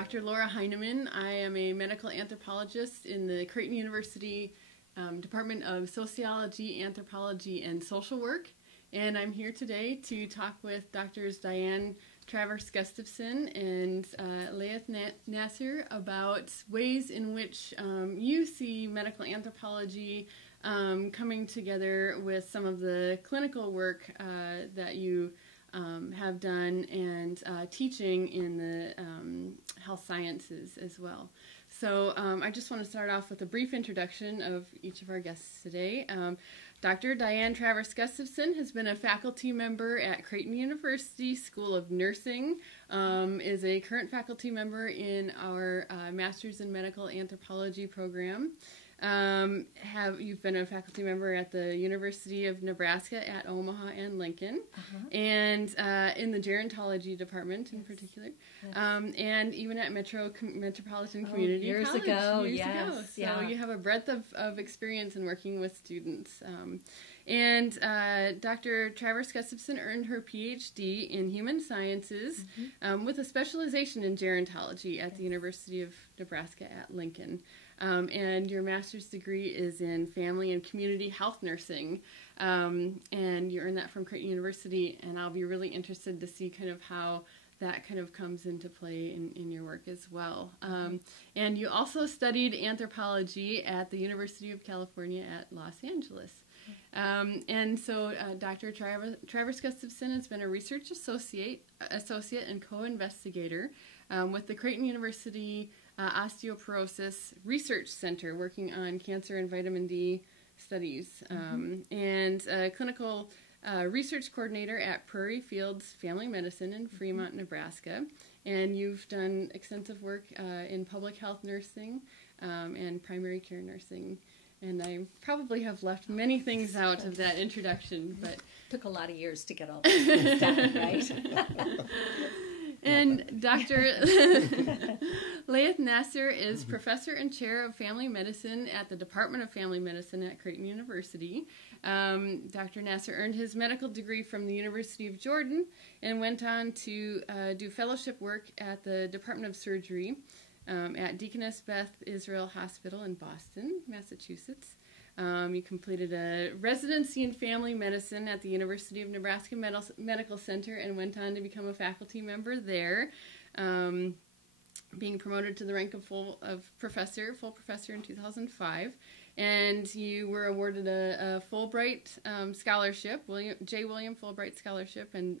Dr. Laura Heinemann. I am a medical anthropologist in the Creighton University Department of Sociology, Anthropology, and Social Work. And I'm here today to talk with Drs. Dianne, Travers, Gustafson, and Laeth Nasir about ways in which you see medical anthropology coming together with some of the clinical work that you have done and teaching in the health sciences as well. So I just want to start off with a brief introduction of each of our guests today. Dr. Dianne Travers Gustafson has been a faculty member at Creighton University School of Nursing, is a current faculty member in our Master's in Medical Anthropology program. You've been a faculty member at the University of Nebraska at Omaha and Lincoln, and in the gerontology department in particular, and even at Metropolitan Community years College ago. years ago. So you have a breadth of experience in working with students. And Dr. Travers Gustafson earned her PhD in human sciences with a specialization in gerontology at the University of Nebraska at Lincoln. And your master's degree is in family and community health nursing, and you earned that from Creighton University, and I'll be really interested to see kind of how that kind of comes into play in your work as well. And you also studied anthropology at the University of California at Los Angeles. And so Dr. Travers Gustafson has been a research associate and co-investigator with the Creighton University Osteoporosis Research Center, working on cancer and vitamin D studies, and a clinical research coordinator at Prairie Fields Family Medicine in Fremont, Nebraska. And you've done extensive work in public health nursing and primary care nursing. And I probably have left many things out of that introduction, but took a lot of years to get all that things done, right? And Dr. Laeth Nasir is professor and chair of family medicine at the Department of Family Medicine at Creighton University. Dr. Nasir earned his medical degree from the University of Jordan and went on to do fellowship work at the Department of Surgery at Deaconess Beth Israel Hospital in Boston, Massachusetts. You completed a residency in family medicine at the University of Nebraska Medical Center and went on to become a faculty member there, being promoted to the rank of full professor in 2005. And you were awarded a Fulbright scholarship, J. William Fulbright Scholarship, and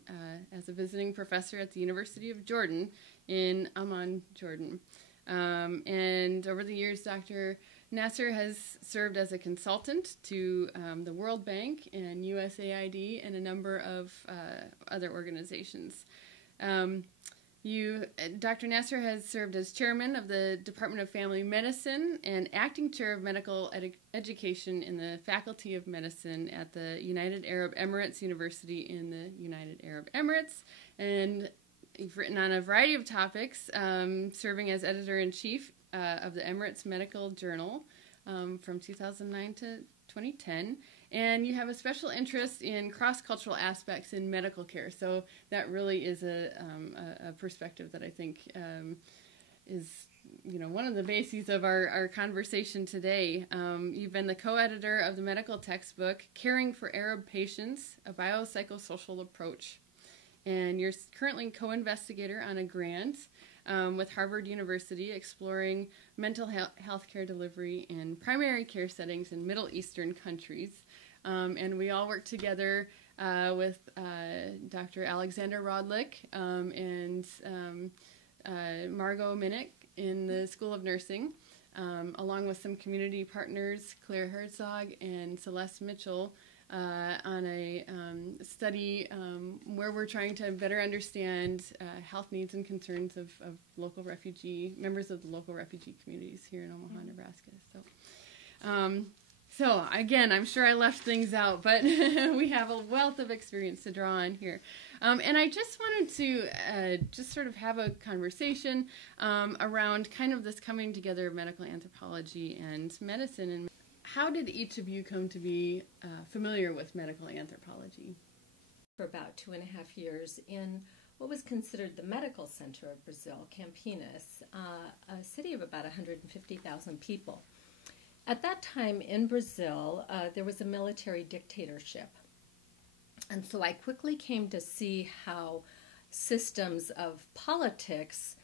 as a visiting professor at the University of Jordan in Amman, Jordan. And over the years, Dr. Nasir has served as a consultant to the World Bank and USAID and a number of other organizations. Dr. Nasir has served as chairman of the Department of Family Medicine and acting chair of medical education in the Faculty of Medicine at the United Arab Emirates University in the United Arab Emirates. And you've written on a variety of topics, serving as editor-in-chief of the Emirates Medical Journal from 2009 to 2010. And you have a special interest in cross-cultural aspects in medical care. So that really is a perspective that I think is one of the bases of our conversation today. You've been the co-editor of the medical textbook, Caring for Arab Patients, A Biopsychosocial Approach. And you're currently co-investigator on a grant with Harvard University exploring mental health care delivery in primary care settings in Middle Eastern countries. And we all work together with Dr. Alexander Rodlick and Margot Minnick in the School of Nursing, along with some community partners, Claire Herzog and Celeste Mitchell, on a study where we're trying to better understand health needs and concerns of local members of the local refugee communities here in Omaha, Nebraska. So again, I'm sure I left things out, but we have a wealth of experience to draw on here. And I just wanted to just sort of have a conversation around kind of this coming together of medical anthropology and medicine. And how did each of you come to be familiar with medical anthropology? For about 2.5 years in what was considered the medical center of Brazil, Campinas, a city of about 150,000 people. At that time in Brazil, there was a military dictatorship. And so I quickly came to see how systems of politics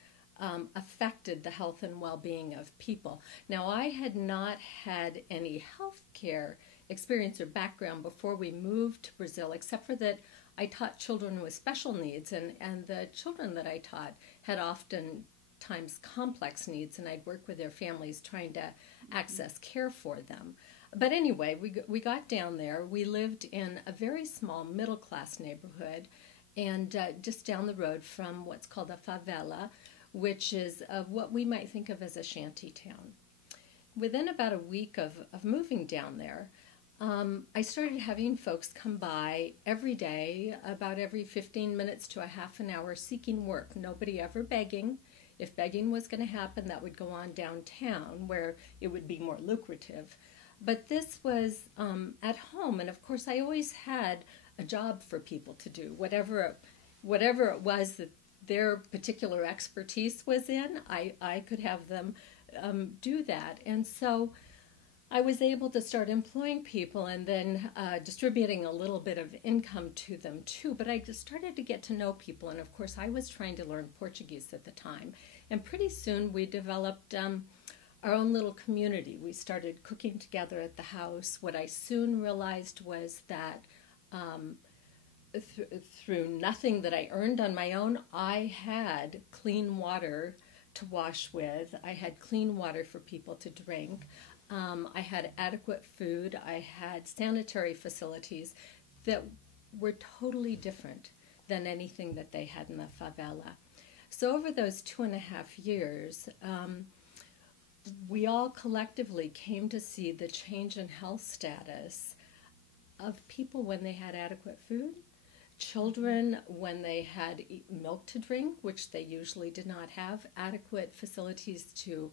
affected the health and well-being of people. Now, I had not had any healthcare experience or background before we moved to Brazil, except for that I taught children with special needs, and the children that I taught had oftentimes complex needs, and I'd work with their families trying to access care for them. But anyway, we got down there. We lived in a very small middle-class neighborhood, and just down the road from what's called a favela, which is what we might think of as a shanty town. Within about a week of moving down there, I started having folks come by every day, about every 15 minutes to a half an hour, seeking work. Nobody ever begging. If begging was going to happen, that would go on downtown, where it would be more lucrative. But this was at home, and of course I always had a job for people to do. Whatever it was that their particular expertise was in, I could have them do that. And so I was able to start employing people and then distributing a little bit of income to them too. But I just started to get to know people, and of course I was trying to learn Portuguese at the time. And pretty soon we developed our own little community. We started cooking together at the house. What I soon realized was that through nothing that I earned on my own, I had clean water to wash with. I had clean water for people to drink. I had adequate food. I had sanitary facilities that were totally different than anything that they had in the favela. So over those 2.5 years, we all collectively came to see the change in health status of people when they had adequate food, children when they had milk to drink, which they usually did not have, adequate facilities to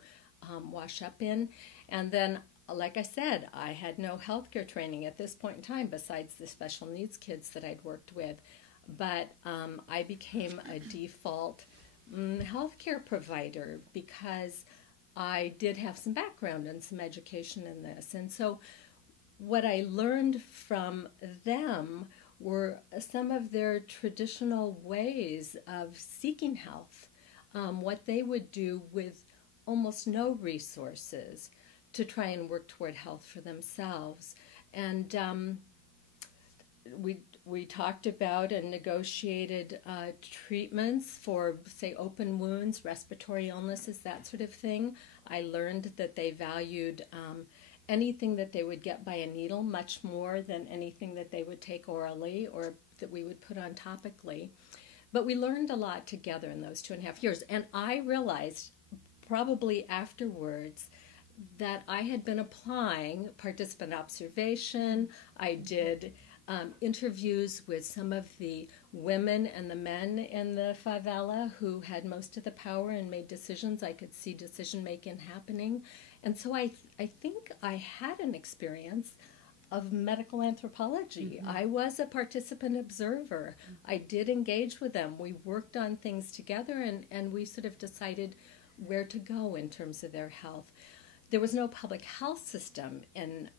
wash up in. And then, like I said, I had no healthcare training at this point in time besides the special needs kids that I'd worked with. But I became a default healthcare provider because I did have some background and some education in this. And so what I learned from them were some of their traditional ways of seeking health, what they would do with almost no resources to try and work toward health for themselves. And we talked about and negotiated treatments for, say, open wounds, respiratory illnesses, that sort of thing. I learned that they valued anything that they would get by a needle much more than anything that they would take orally or that we would put on topically. But we learned a lot together in those 2.5 years. And I realized probably afterwards that I had been applying participant observation. I did interviews with some of the women and the men in the favela who had most of the power and made decisions. I could see decision-making happening. And so I think I had an experience of medical anthropology. Mm-hmm. I was a participant observer. Mm-hmm. I did engage with them. We worked on things together, and we sort of decided where to go in terms of their health. There was no public health system in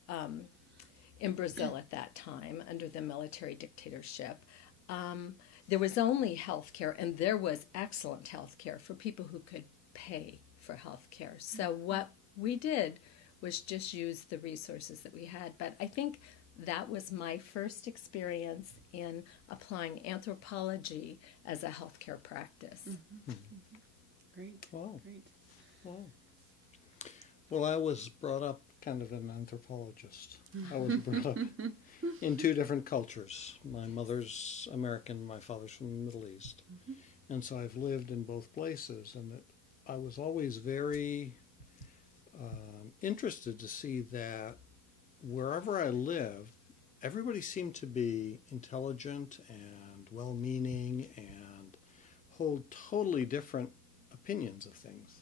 Brazil at that time under the military dictatorship. There was only health care, and there was excellent health care for people who could pay for health care. So what we did was just use the resources that we had. But I think that was my first experience in applying anthropology as a healthcare practice. Mm-hmm. Mm-hmm. Great. Wow. Great. Wow. Well, I was brought up kind of an anthropologist. I was brought up in two different cultures. My mother's American, my father's from the Middle East. Mm-hmm. And so I've lived in both places, and I was always very interested to see that wherever I lived, everybody seemed to be intelligent and well-meaning and hold totally different opinions of things.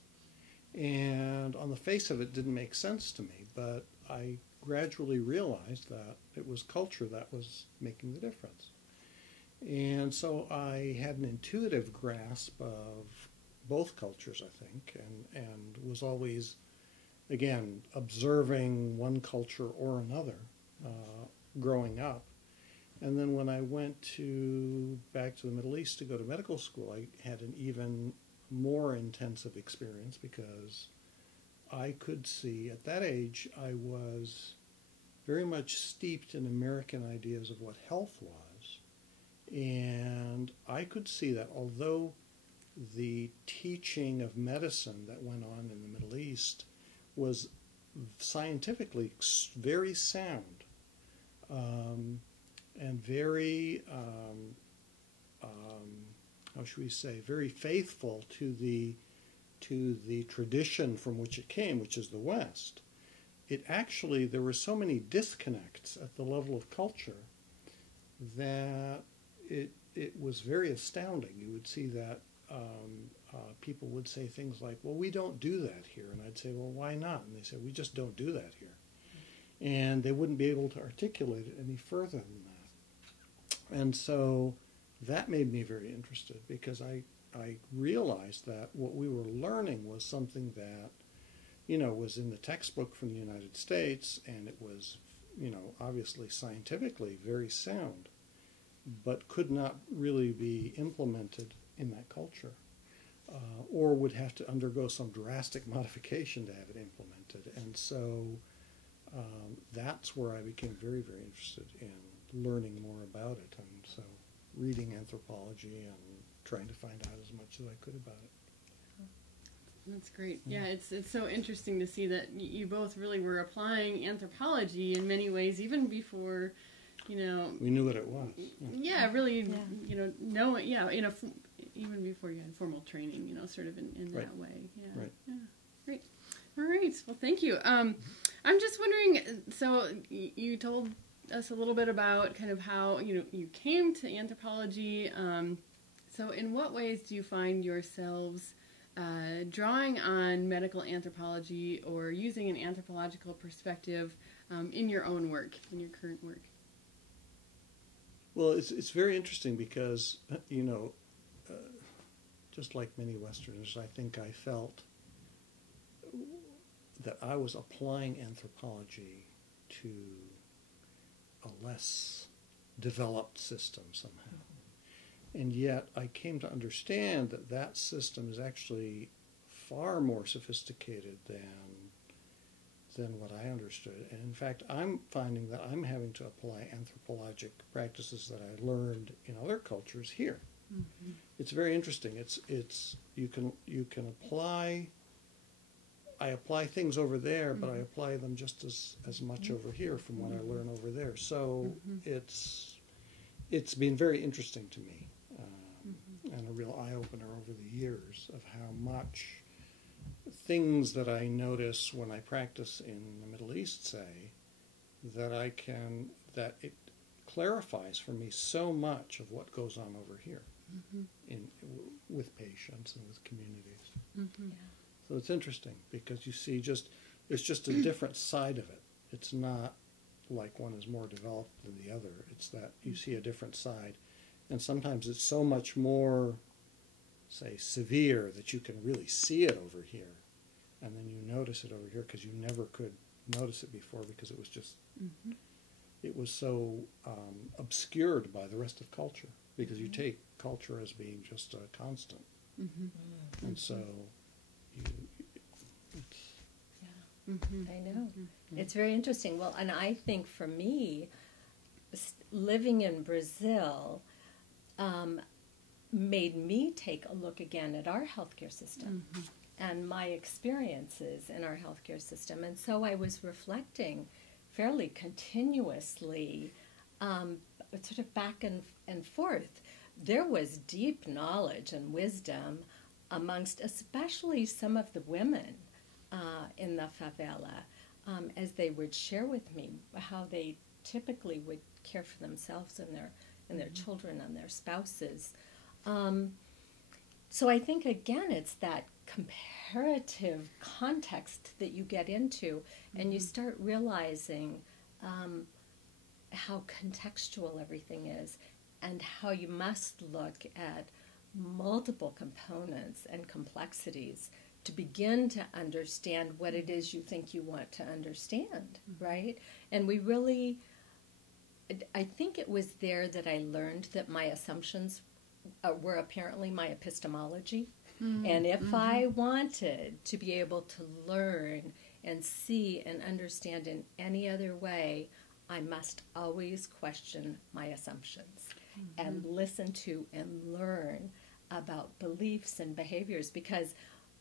And on the face of it, didn't make sense to me, but I gradually realized that it was culture that was making the difference. And so I had an intuitive grasp of both cultures, I think, and was always, again, observing one culture or another growing up. And then when I went back to the Middle East to go to medical school, I had an even more intensive experience because I could see, at that age, I was very much steeped in American ideas of what health was. And I could see that although the teaching of medicine that went on in the Middle East was scientifically very sound and very, how should we say, very faithful to the tradition from which it came, which is the West, it actually, there were so many disconnects at the level of culture that it was very astounding. You would see that people would say things like, well, we don't do that here. And I'd say, well, why not? And they said, we just don't do that here. And they wouldn't be able to articulate it any further than that. And so that made me very interested because I realized that what we were learning was something that, was in the textbook from the United States, and it was, obviously scientifically very sound, but could not really be implemented in that culture, or would have to undergo some drastic modification to have it implemented. And so that's where I became very, very interested in learning more about it. And so reading anthropology and trying to find out as much as I could about it. That's great. Yeah, it's so interesting to see that you both really were applying anthropology in many ways, even before, we knew what it was. Yeah, really, know it. Yeah, even before you had formal training, sort of in Right. that way. Yeah. Right. Yeah. Great. All right. Well, thank you. I'm just wondering. So you told us a little bit about kind of how you came to anthropology. So in what ways do you find yourselves drawing on medical anthropology or using an anthropological perspective in your own work, in your current work? Well, it's very interesting because, just like many Westerners, I think I felt that I was applying anthropology to a less developed system somehow. And yet I came to understand that that system is actually far more sophisticated than what I understood. And in fact, I'm finding that I'm having to apply anthropologic practices that I learned in other cultures here. Mm-hmm. It's very interesting. It's you can apply. I apply things over there, but I apply them just as much over here from what I learn over there. So it's been very interesting to me. And a real eye-opener over the years of how much things that I notice when I practice in the Middle East, say, that it clarifies for me so much of what goes on over here with patients and with communities. Mm-hmm. Yeah. So it's interesting because you see there's just a different side of it. It's not like one is more developed than the other. It's that you see a different side. And sometimes it's so much more, say, severe that you can really see it over here. And then you notice it over here because you never could notice it before because it was just, it was so obscured by the rest of culture because you take culture as being just a constant. Mm-hmm. And so I know. It's very interesting. Well, and I think for me, living in Brazil made me take a look again at our healthcare system and my experiences in our healthcare system. And so I was reflecting fairly continuously, sort of back and forth. There was deep knowledge and wisdom amongst especially some of the women in the favela, as they would share with me how they typically would care for themselves and their children and their spouses. So I think, again, it's that comparative context that you get into, and you start realizing how contextual everything is. and how you must look at multiple components and complexities to begin to understand what it is you think you want to understand, right? And we really, I think it was there that I learned that my assumptions were apparently my epistemology. And if I wanted to be able to learn and see and understand in any other way, I must always question my assumptions and listen to and learn about beliefs and behaviors, because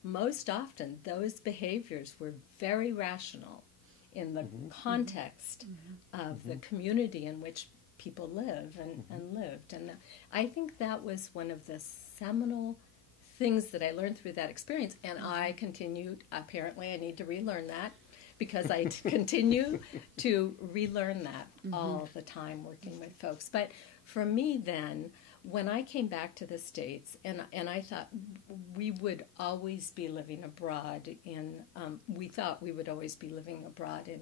most often those behaviors were very rational in the context of the community in which people live and lived. And I think that was one of the seminal things that I learned through that experience. And I continued, apparently I need to relearn that, because I continue to relearn that all the time working with folks. But for me then, when I came back to the States, and I thought we would always be living abroad in, we thought we would always be living abroad in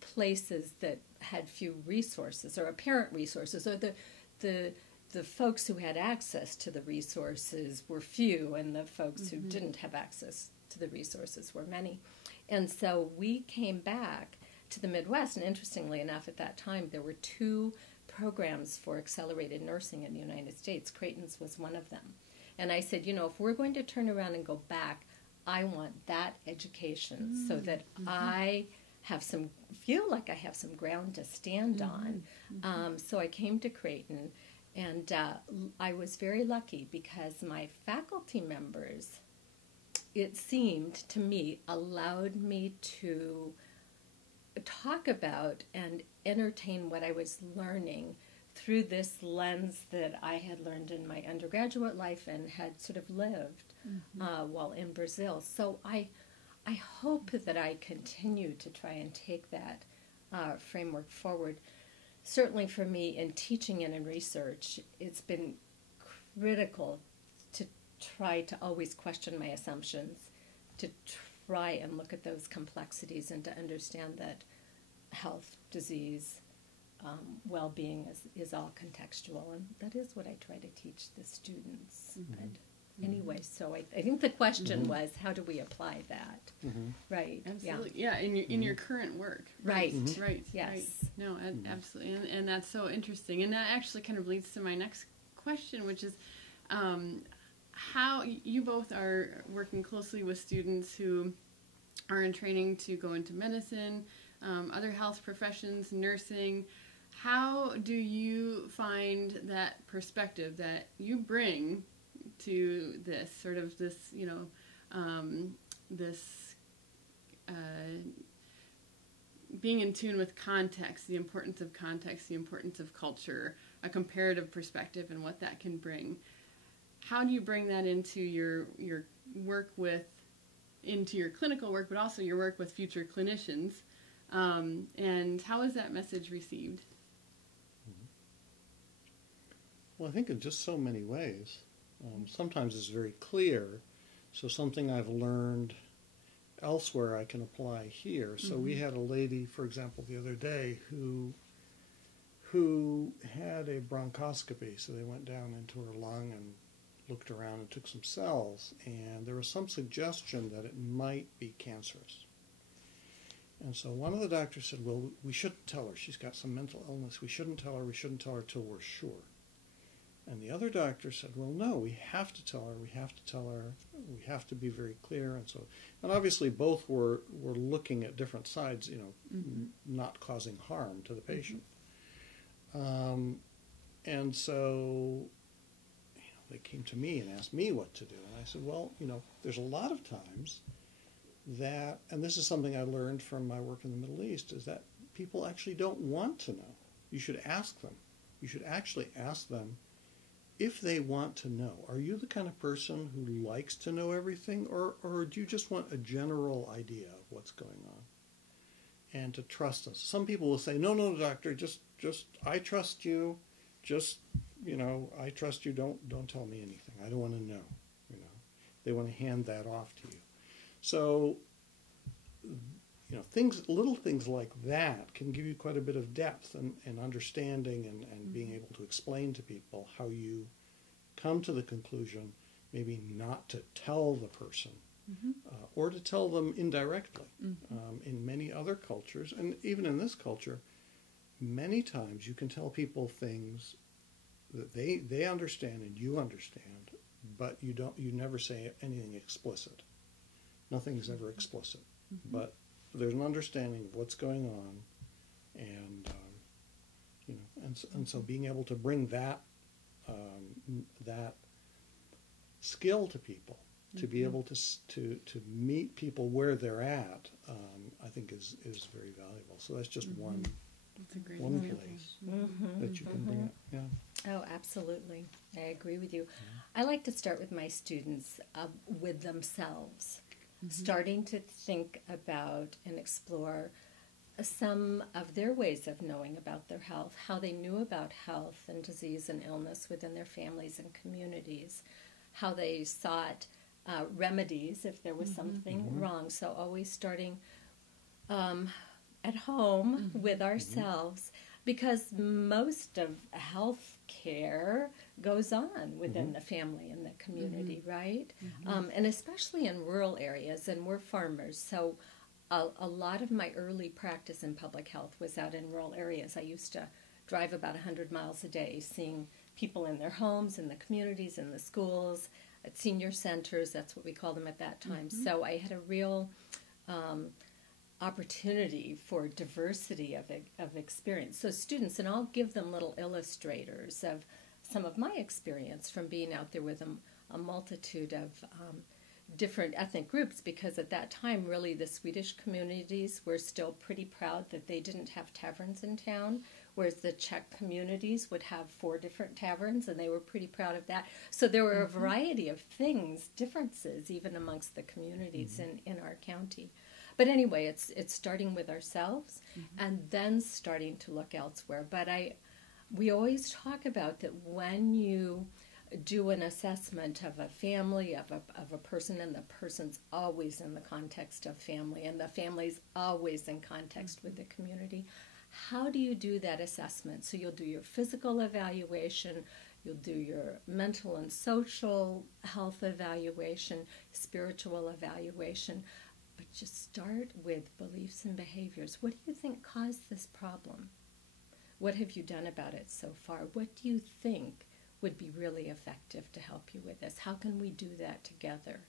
places that had few resources or apparent resources, or the folks who had access to the resources were few, and the folks who didn't have access to the resources were many. And so we came back to the Midwest, and interestingly enough, at that time, there were 2 programs for accelerated nursing in the United States. Creighton's was one of them. And I said, if we're going to turn around and go back, I want that education so that I feel like I have some ground to stand on. So I came to Creighton, and I was very lucky because my faculty members, it seemed to me, allowed me to talk about and entertain what I was learning through this lens that I had learned in my undergraduate life and had sort of lived while in Brazil. So I hope that I continue to try and take that framework forward. Certainly for me in teaching and in research, it's been critical to try to always question my assumptions, to try and look at those complexities and to understand that health, disease, well-being is all contextual, and that is what I try to teach the students. But anyway, so I think the question was, how do we apply that? Right. Absolutely. Yeah, in your current work. Right. Right. Yes. Right. No, absolutely. And that's so interesting. And that actually kind of leads to my next question, which is how you both are working closely with students who are in training to go into medicine, other health professions, nursing. How do you find that perspective that you bring to this sort of this, being in tune with context, the importance of context, the importance of culture, a comparative perspective, and what that can bring? How do you bring that into your work into your clinical work, but also your work with future clinicians? And how is that message received? Well, I think in just so many ways. Sometimes it's very clear, so something I've learned elsewhere I can apply here. So we had a lady, for example, the other day who had a bronchoscopy. So they went down into her lung and looked around and took some cells, and there was some suggestion that it might be cancerous. And so one of the doctors said, well, we shouldn't tell her. She's got some mental illness. We shouldn't tell her till we're sure. And the other doctor said, well, no, we have to tell her. We have to be very clear. And obviously both were looking at different sides, not causing harm to the patient. And so they came to me and asked me what to do. And I said, well, there's a lot of times that, and this is something I learned from my work in the Middle East, is that people actually don't want to know. You should ask them. You should actually ask them if they want to know. Are you the kind of person who likes to know everything, or do you just want a general idea of what's going on? And to trust us. Some people will say, no, doctor, just I trust you. Just, I trust you. Don't tell me anything. I don't want to know. They want to hand that off to you. So little things like that can give you quite a bit of depth and understanding and being able to explain to people how you come to the conclusion, maybe not to tell the person or to tell them indirectly. In many other cultures, and even in this culture, many times you can tell people things that they understand and you understand, but you never say anything explicit. Nothing's ever explicit, but there's an understanding of what's going on, and and so being able to bring that skill to people, to be able to meet people where they're at, I think is very valuable. So that's just one place that you can bring it. Yeah. Oh, absolutely. I agree with you. I like to start with my students with themselves, starting to think about and explore some of their ways of knowing about their health, how they knew about health and disease and illness within their families and communities, how they sought remedies if there was something wrong. So always starting at home with ourselves, because most of health care goes on within the family and the community, right? And especially in rural areas, and we're farmers, so a lot of my early practice in public health was out in rural areas. I used to drive about 100 miles a day, seeing people in their homes, in the communities, in the schools, at senior centers, that's what we called them at that time. So I had a real opportunity for diversity of experience. So students, and I'll give them little illustrators of some of my experience from being out there with a multitude of different ethnic groups, because at that time, really, the Swedish communities were still pretty proud that they didn't have taverns in town, whereas the Czech communities would have 4 different taverns, and they were pretty proud of that. So there were a variety of things, differences, even amongst the communities in our county. But anyway, it's starting with ourselves and then starting to look elsewhere. But we always talk about that when you do an assessment of a family, of a person, and the person's always in the context of family, and the family's always in context with the community. How do you do that assessment? So you'll do your physical evaluation, you'll do your mental and social health evaluation, spiritual evaluation, but just start with beliefs and behaviors. What do you think caused this problem? What have you done about it so far? What do you think would be really effective to help you with this? How can we do that together?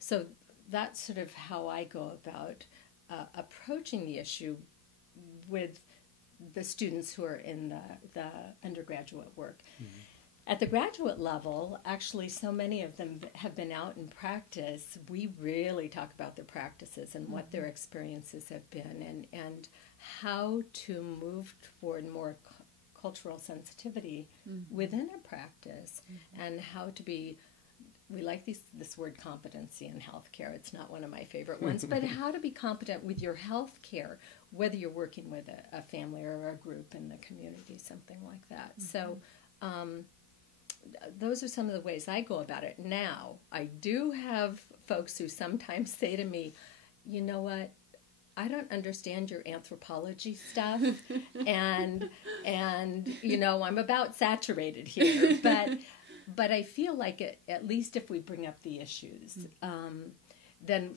So that's sort of how I go about approaching the issue with the students who are in the undergraduate work. At the graduate level, actually, so many of them have been out in practice. We really talk about their practices and what their experiences have been, and how to move toward more cultural sensitivity within a practice, and how to be, we like this word competency in healthcare. It's not one of my favorite ones, but how to be competent with your healthcare, whether you're working with a family or a group in the community, something like that. So those are some of the ways I go about it. Now, I do have folks who sometimes say to me, you know what, I don't understand your anthropology stuff, and I'm about saturated here, but I feel like at least if we bring up the issues, then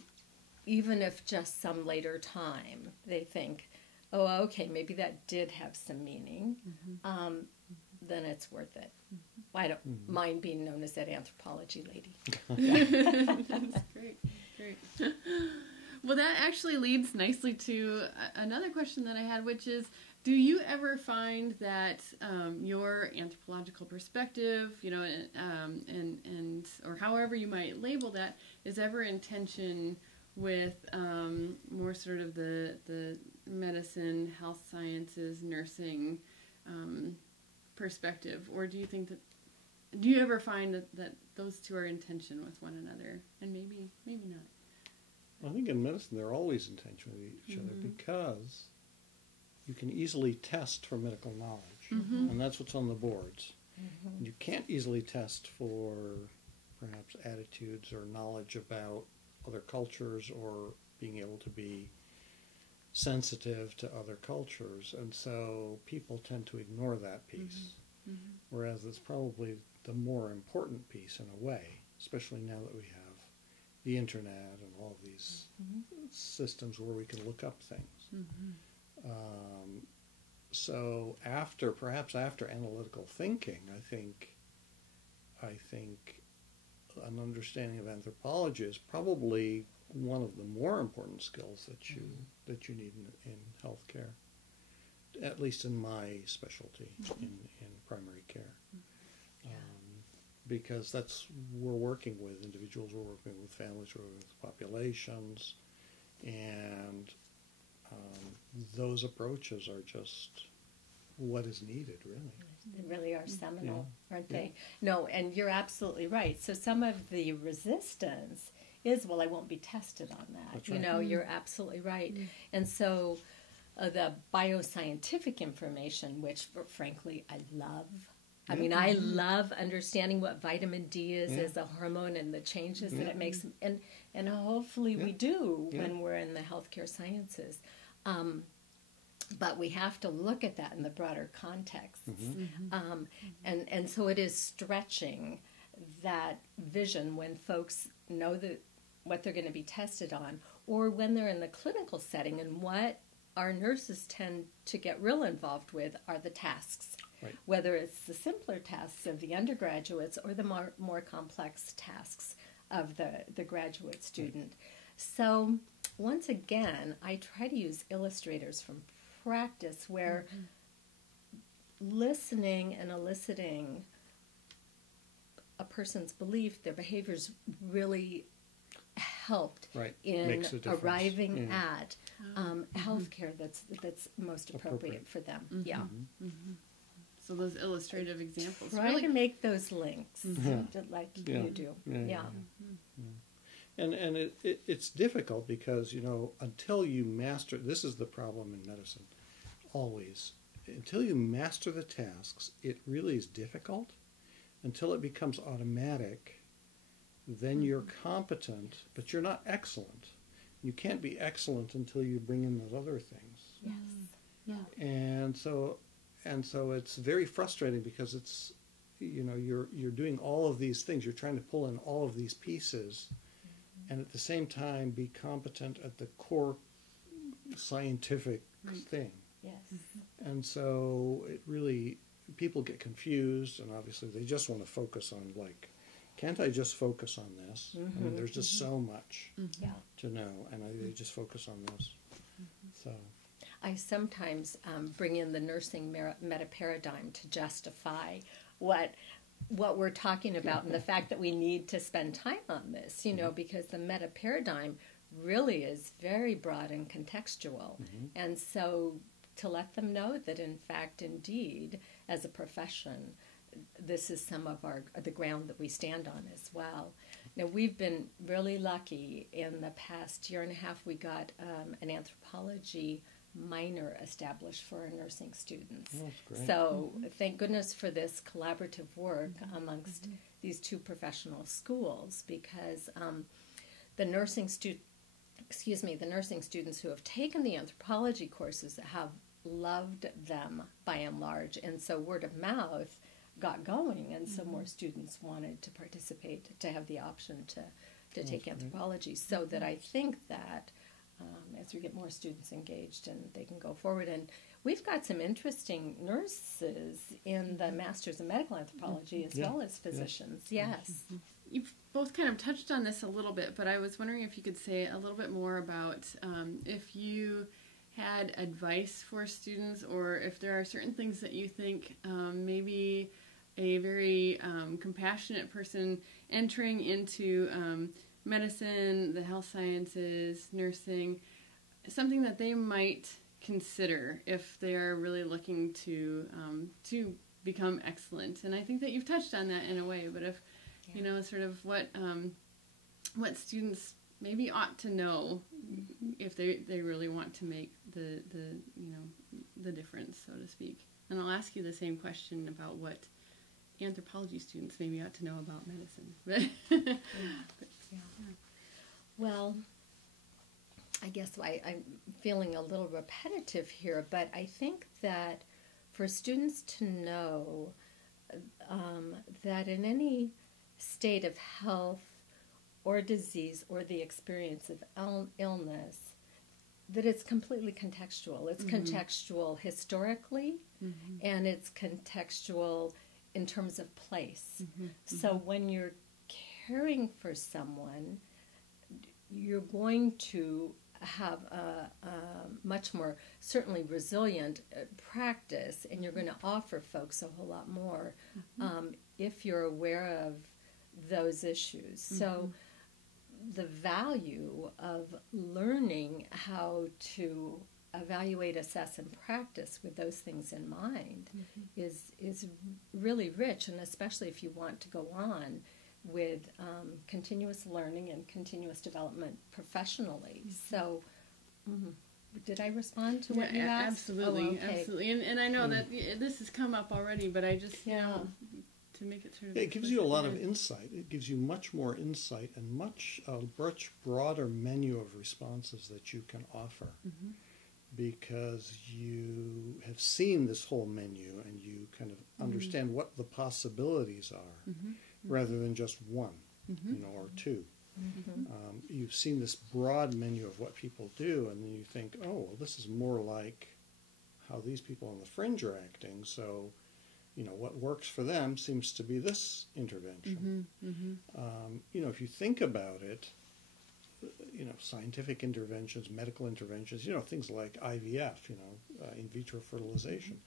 even if just some later time they think, oh, okay, maybe that did have some meaning, then it's worth it. I don't mind being known as that anthropology lady. That's great. Well, that actually leads nicely to another question that I had, which is, do you ever find that your anthropological perspective, and or however you might label that, is ever in tension with more sort of the medicine, health sciences, nursing perspective, or do you ever find that those two are in tension with one another, and maybe not? I think in medicine they're always in tension with each other, because you can easily test for medical knowledge, and that's what's on the boards. You can't easily test for perhaps attitudes or knowledge about other cultures or being able to be sensitive to other cultures, and so people tend to ignore that piece, whereas it's probably the more important piece in a way, especially now that we have the internet and all of these systems where we can look up things. So perhaps after analytical thinking, I think an understanding of anthropology is probably one of the more important skills that you need in healthcare, at least in my specialty in primary care, because we're working with individuals, we're working with families, we're working with populations, and those approaches are just what is needed, really. They really are seminal, aren't they? No, and you're absolutely right. So some of the resistance is, well, I won't be tested on that. That's You right. know, you're absolutely right. And so the bioscientific information, which frankly I love. I mean, I love understanding what vitamin D is as a hormone and the changes that it makes. And hopefully we do when we're in the healthcare sciences. But we have to look at that in the broader context. And so it is stretching that vision when folks know what they're going to be tested on, or when they're in the clinical setting. And what our nurses tend to get real involved with are the tasks, whether it's the simpler tasks of the undergraduates or the more complex tasks of the graduate student. So once again, I try to use illustrators from practice where listening and eliciting a person's belief, their behaviors really helped in arriving at healthcare that's most appropriate for them. So those illustrative examples. Try really to make those links like you do. And it's difficult because, until you master, this is the problem in medicine, always. Until you master the tasks, it really is difficult. Until it becomes automatic, then you're competent, but you're not excellent. You can't be excellent until you bring in those other things. And so it's very frustrating because it's, you're doing all of these things. You're trying to pull in all of these pieces, and at the same time be competent at the core scientific thing. And so it really, people get confused, and obviously they just want to focus on, can't I just focus on this? I mean, there's just so much to know, and they just focus on this. So I sometimes bring in the nursing meta-paradigm to justify what we're talking about and the fact that we need to spend time on this, because the meta-paradigm really is very broad and contextual. And so to let them know that, in fact, indeed, as a profession, this is some of the ground that we stand on as well. Now, we've been really lucky. In the past year and a half, we got an anthropology minor established for our nursing students. So thank goodness for this collaborative work amongst these two professional schools, because the nursing students who have taken the anthropology courses have loved them by and large, and so word of mouth got going, and so more students wanted to participate, to have the option to take anthropology, so that I think that as we get more students engaged, and they can go forward. And we've got some interesting nurses in the Masters of Medical Anthropology as well as physicians. You've both kind of touched on this a little bit, but I was wondering if you could say a little bit more about if you had advice for students, or if there are certain things that you think maybe a very compassionate person entering into medicine, the health sciences, nursing, something that they might consider if they are really looking to become excellent. And I think that you've touched on that in a way, but if sort of what students maybe ought to know if they really want to make the difference, so to speak. And I'll ask you the same question about what anthropology students maybe ought to know about medicine. Well, I guess I'm feeling a little repetitive here, but I think that for students to know that in any state of health or disease or the experience of illness, that it's completely contextual. It's contextual historically, and it's contextual in terms of place. So when you're caring for someone, you're going to have a much more certainly resilient practice, and you're going to offer folks a whole lot more if you're aware of those issues. So the value of learning how to evaluate, assess, and practice with those things in mind is really rich, and especially if you want to go on with continuous learning and continuous development professionally. So, did I respond to what you asked? Absolutely, Oh, okay. absolutely. And I know that this has come up already, but I just, you know, to make it sort of... It gives you a lot of insight. It gives you much more insight and a much broader menu of responses that you can offer because you have seen this whole menu and you kind of understand what the possibilities are rather than just one, you know, or two. You've seen this broad menu of what people do, and then you think, oh, well, this is more like how these people on the fringe are acting, so, you know, what works for them seems to be this intervention. You know, if you think about it, you know, scientific interventions, medical interventions, you know, things like IVF, you know, in vitro fertilization,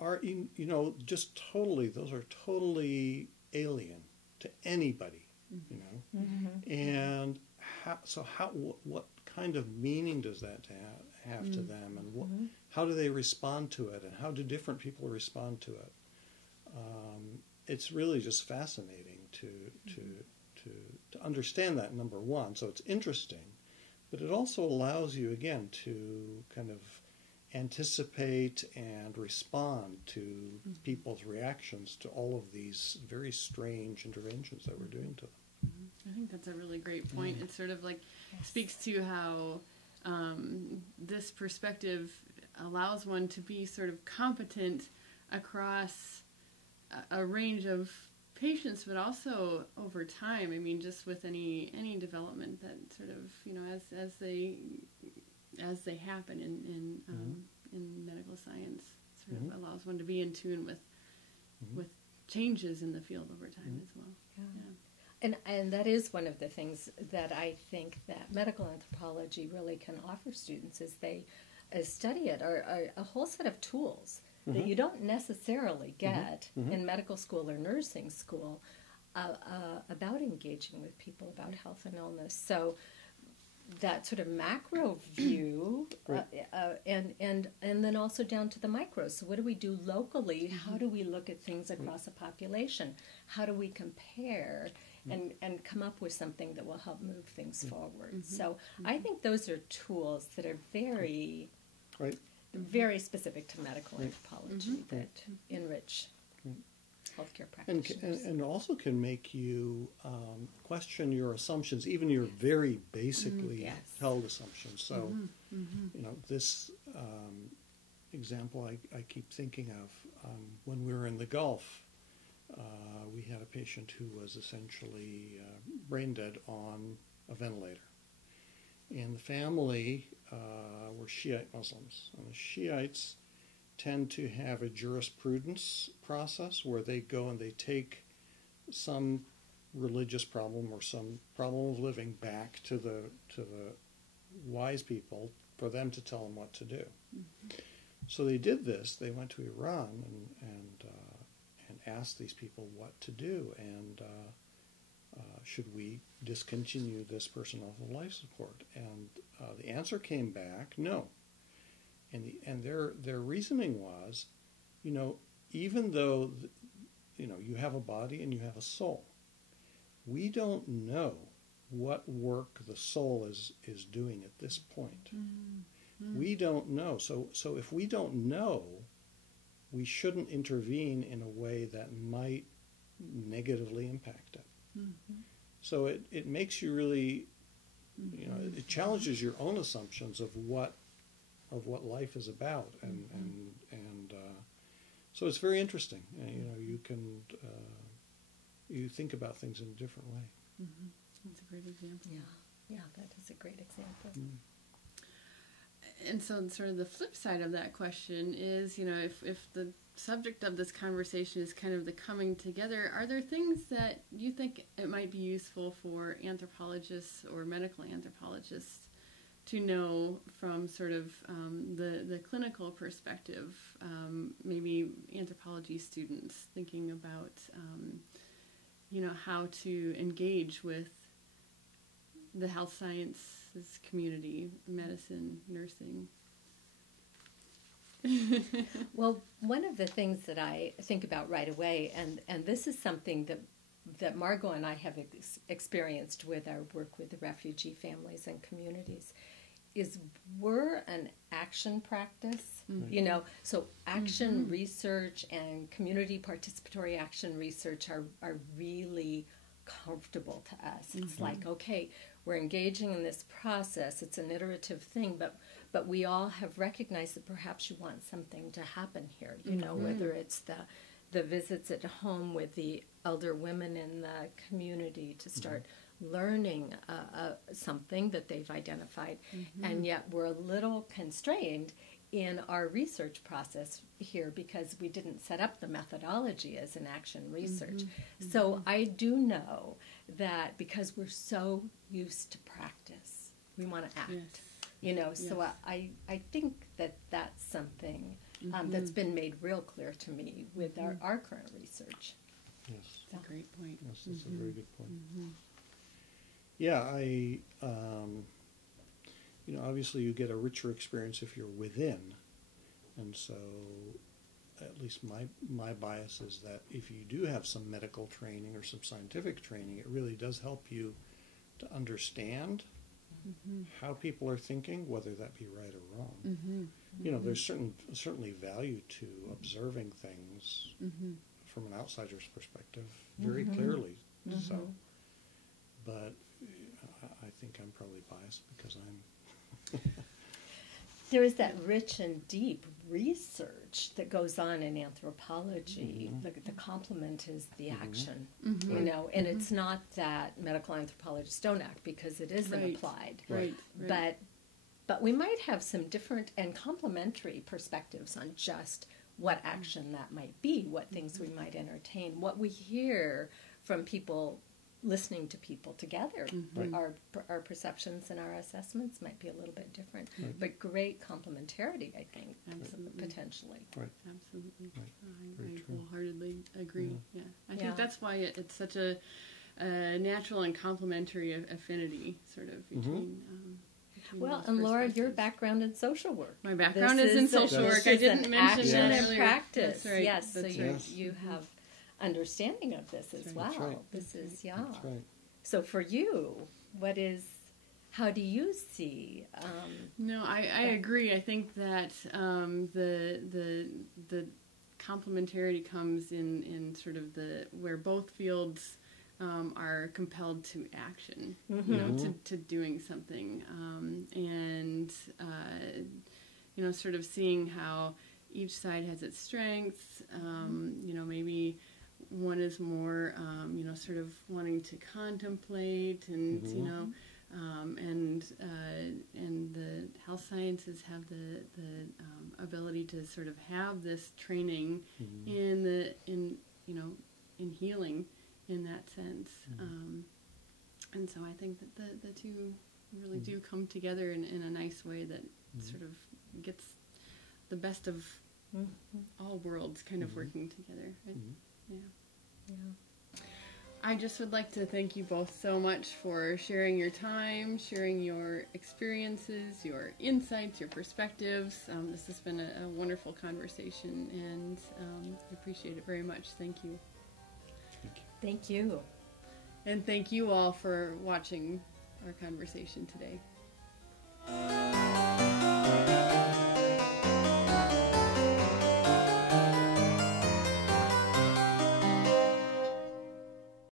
are, you know, just totally, those are totally alien to anybody, you know. And what kind of meaning does that have to them, and how do they respond to it, and how do different people respond to it? It's really just fascinating to understand that, number one. So it's interesting, but it also allows you, again, to kind of anticipate and respond to people's reactions to all of these very strange interventions that we're doing to them. I think that's a really great point. It sort of like speaks to how this perspective allows one to be sort of competent across a range of patients, but also over time. I mean, just with any development that sort of, you know, as they happen in medical science, sort of allows one to be in tune with changes in the field over time as well. And that is one of the things that I think that medical anthropology really can offer students as they study it, are a whole set of tools that you don't necessarily get in medical school or nursing school about engaging with people about health and illness. So that sort of macro view, and then also down to the micro. So what do we do locally? How do we look at things across a population? How do we compare and come up with something that will help move things forward? So I think those are tools that are very... very specific to medical anthropology that enrich healthcare practitioners. And also can make you question your assumptions, even your very basically held assumptions. So, you know, this example I keep thinking of, when we were in the Gulf, we had a patient who was essentially brain dead on a ventilator. And the family were Shiite Muslims. And the Shiites tend to have a jurisprudence process where they go and they take some religious problem or some problem of living back to the wise people for them to tell them what to do. So they did this. They went to Iran and asked these people what to do, and should we discontinue this person off of life support? And the answer came back, no. And their reasoning was, you know, even though, you know, you have a body and you have a soul, we don't know what work the soul is doing at this point. We don't know. So if we don't know, we shouldn't intervene in a way that might negatively impact it. So it makes you really You know, it challenges your own assumptions of what life is about, and so it's very interesting. You know, you can you think about things in a different way. That's a great example. Yeah, that is a great example. And so sort of the flip side of that question is, you know, if the subject of this conversation is kind of the coming together, are there things that you think it might be useful for anthropologists or medical anthropologists to know from sort of the clinical perspective, maybe anthropology students thinking about, you know, how to engage with the health sciences community, medicine, nursing? Well, one of the things that I think about right away, and this is something that Margot and I have experienced with our work with the refugee families and communities, is we're an action practice, you know, so action research and community participatory action research are really comfortable to us. It's like, okay, we're engaging in this process. It's an iterative thing, but we all have recognized that perhaps you want something to happen here, you know, whether it's the visits at home with the elder women in the community to start learning something that they've identified, and yet we're a little constrained in our research process here because we didn't set up the methodology as an action research. So I do know that because we're so used to practice, we want to act, you know, so I think that that's something that's been made real clear to me with our current research. Yes. That's a great point. Yes, that's a very good point. Yeah, you know, obviously you get a richer experience if you're within, and so at least my bias is that if you do have some medical training or some scientific training, it really does help you to understand how people are thinking, whether that be right or wrong. You know, there's certainly value to observing things from an outsider's perspective very clearly. So, but I think I'm probably biased because I'm. There is that rich and deep research that goes on in anthropology. The complement is the action, you know, and it's not that medical anthropologists don't act because it isn't applied. But we might have some different and complementary perspectives on just what action that might be, what things we might entertain, what we hear from people listening to people together. Our perceptions and our assessments might be a little bit different, but great complementarity, I think, potentially. Absolutely. Very I true. wholeheartedly agree. I think that's why it's such a natural and complementary affinity sort of between well, and Laura, your background in social work. My background is in social work. I didn't mention action that and earlier. practice. That's right. Yes, That's so right. you have understanding of this as well. That's right. This is That's right. So for you, how do you see? No, I agree. I think that the complementarity comes in sort of where both fields are compelled to action, you know, to doing something, and you know, sort of seeing how each side has its strengths. You know, maybe one is more, you know, sort of wanting to contemplate, and you know, and the health sciences have the ability to sort of have this training in healing in that sense, and so I think that the two really do come together in a nice way that sort of gets the best of all worlds kind of working together. Yeah. I just would like to thank you both so much for sharing your time, sharing your experiences, your insights, your perspectives. This has been a wonderful conversation, and I appreciate it very much. Thank you. Thank you. And thank you all for watching our conversation today.